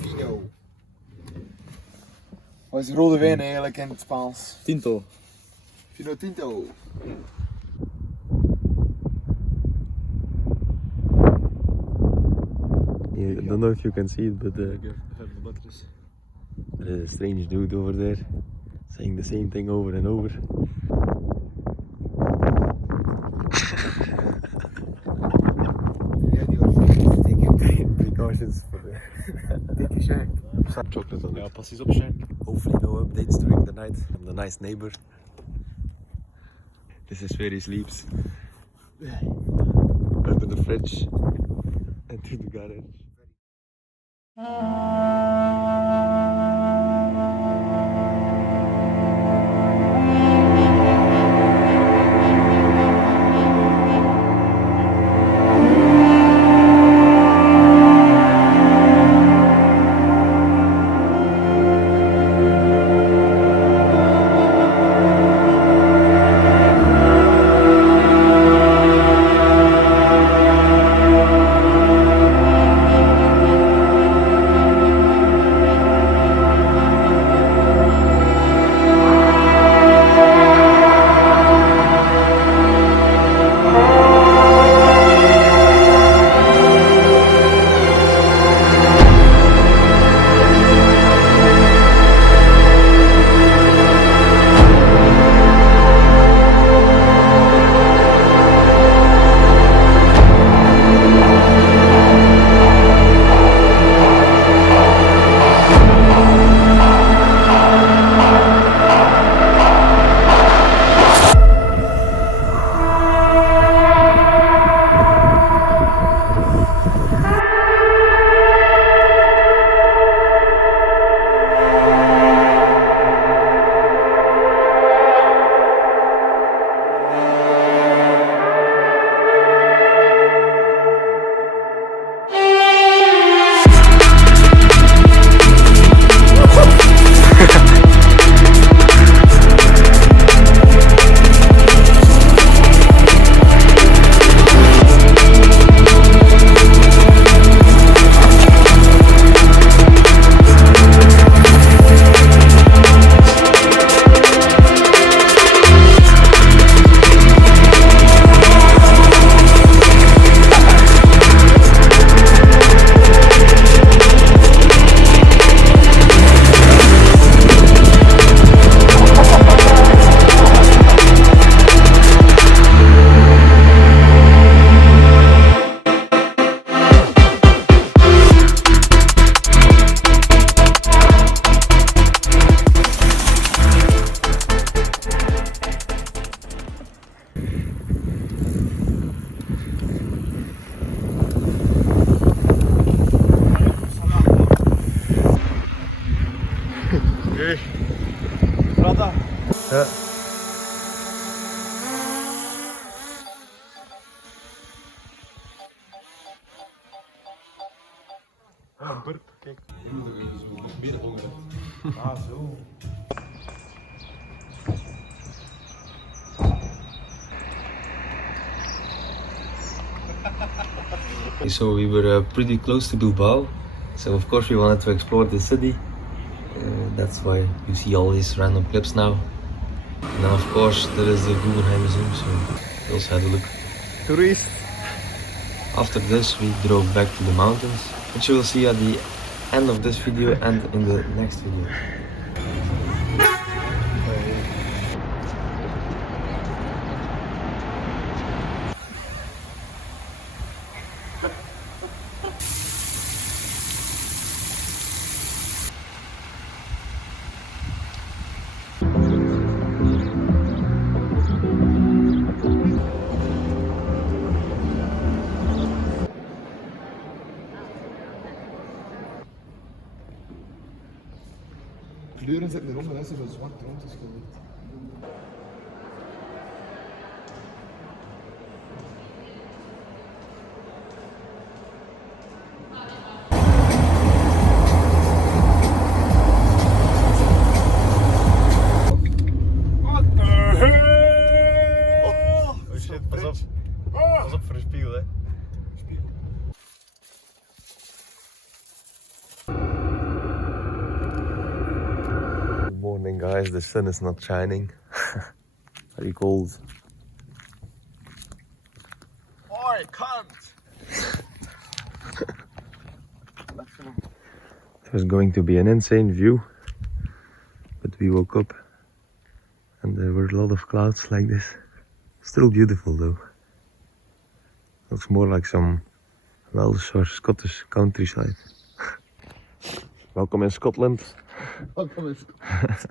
Vino. Wat is rode wijn eigenlijk in het Spaans? Tinto. Vino tinto. I don't know if you can see it, but there's a strange dude over there saying the same thing over and over. Taking precautions for the chocolate on it. Ja, passies op Shank. Hopefully no updates during the night. I'm the nice neighbor. This is where he sleeps. Under the fridge and to the garage. Brada. Ja. Ah, burp, kijk. Meer honger. Ah, zo. So we were pretty close to Bilbao, so of course we wanted to explore the city. That's why you see all these random clips now. And then of course there is the Guggenheim Museum, so we also had a look. Toerist. After this we drove back to the mountains, which you will see at the end of this video and in the next video. Kleuren zitten eronder, hè, zo zwart rond is gelegd. Oh shit, pas op. Pas op voor de spiegel, hè. Spiegel. morning, guys. The sun is not shining. Very cold. Oi, cunt! It was going to be an insane view, but we woke up and there were a lot of clouds like this. Still beautiful though. Looks more like some Welsh or Scottish countryside. Welcome in Scotland. Welkom in Scotland.